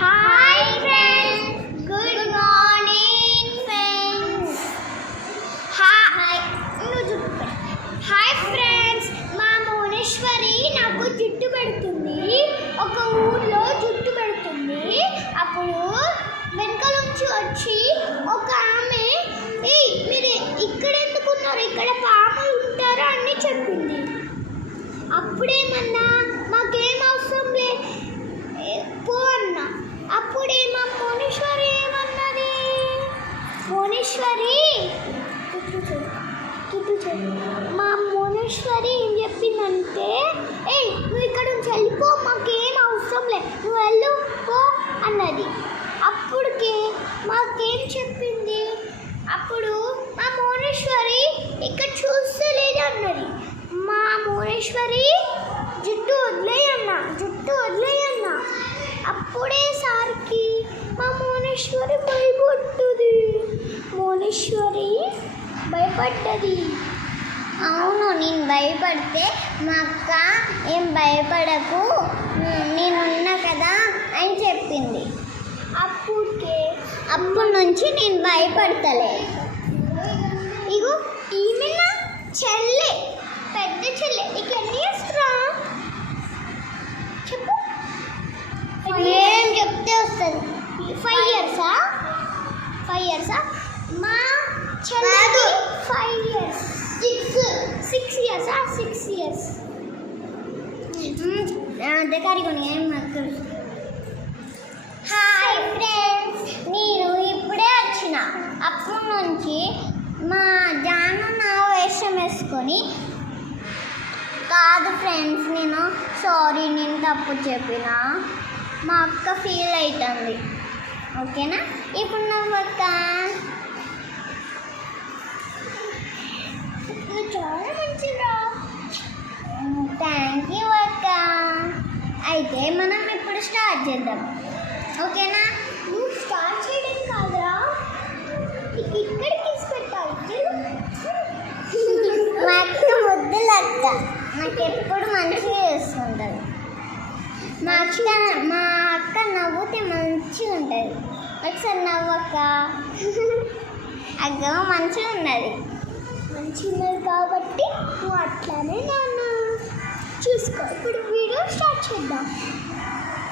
Hi friends, good morning friends. Hi friends, మా మోనేశ్వరి నాకు జుట్టు పెడుతుంది. ఒక ఊర్లో జుట్టు పెడుతుంది. అప్పుడు వెనకాల నుంచి వచ్చి ఒక ఆమె, మీరు ఇక్కడ ఎందుకున్నారు, ఇక్కడ పాములు ఉంటారా అని చెప్పింది. అప్పుడేమన్నా మాకేం అవసరం లే పో అన్నా. అప్పుడేమో మోనేశ్వరి ఏమన్నది, మోనేశ్వరి మా మోనేశ్వరి ఏం చెప్పిందంటే, నువ్వు ఇక్కడ నుంచి వెళ్ళిపో, మాకేం అవసరం లే, నువ్వు వెళ్ళు పో అన్నది. అప్పుడుకే మాకేం చెప్పింది, అప్పుడు మా మోనేశ్వరి ఇక్కడ చూస్తలేదు అన్నది. మా మోనేశ్వరి జుట్టు వదిలేయన్నా, జుట్టు వదిలేయన్నా. అప్పుడే సార్కి మా మోనేశ్వరి భయపడ్డది. మోనేశ్వరి భయపడ్డది. అవును, నేను భయపడితే మా అక్క ఏం భయపడకు, నేనున్నా కదా అని చెప్పింది. అప్పటి నుంచి నేను భయపడతలే. ఇగో ఈమె నా చెల్లె, పెద్ద చెల్లె. నీకు ఎన్ని ఇయర్స్రా చెప్పు, ఏం చెప్తే వస్తుంది. 5 ఇయర్సా? 5 ఇయర్సా? మా చెల్లెకి 5 ఇయర్స్. 6 ఇయర్సా? 6 ఇయర్స్. దగ్గరకొని ఏం మాకు. హాయ్ ఫ్రెండ్స్, నేను ఇప్పుడే వచ్చిన. అప్పటి నుంచి మా జాను నా వేషం వేసుకొని, కాదు ఫ్రెండ్స్, నేను సారీ, నేను తప్పు చెప్పిన, మా అక్క ఫీల్ అవుతుంది. ఓకేనా? ఇప్పుడు నవ్వక్క, నువ్వు చాలా మంచిగా. థ్యాంక్ యూ అక్క. అయితే మనం ఇప్పుడు స్టార్ట్ చేద్దాం, ఓకేనా? నువ్వు స్టార్ట్ చేయడం కాదురా, ఇక్కడికి తీసుకెట్టాలి. మా అక్క ముద్దులు అక్క, నాకు ఎప్పుడు మంచిగా చేస్తుంటుంది. మా అక్క నవ్వుతే మంచిగా ఉంటుంది. ఒకసారి నవ్వక్క. అక్క మంచిగా ఉన్నది, మంచిగా ఉన్నది కాబట్టి నువ్వు అట్లానే నాన్న చూసుకో. ఇప్పుడు వీడియో స్టార్ట్ చేద్దాం.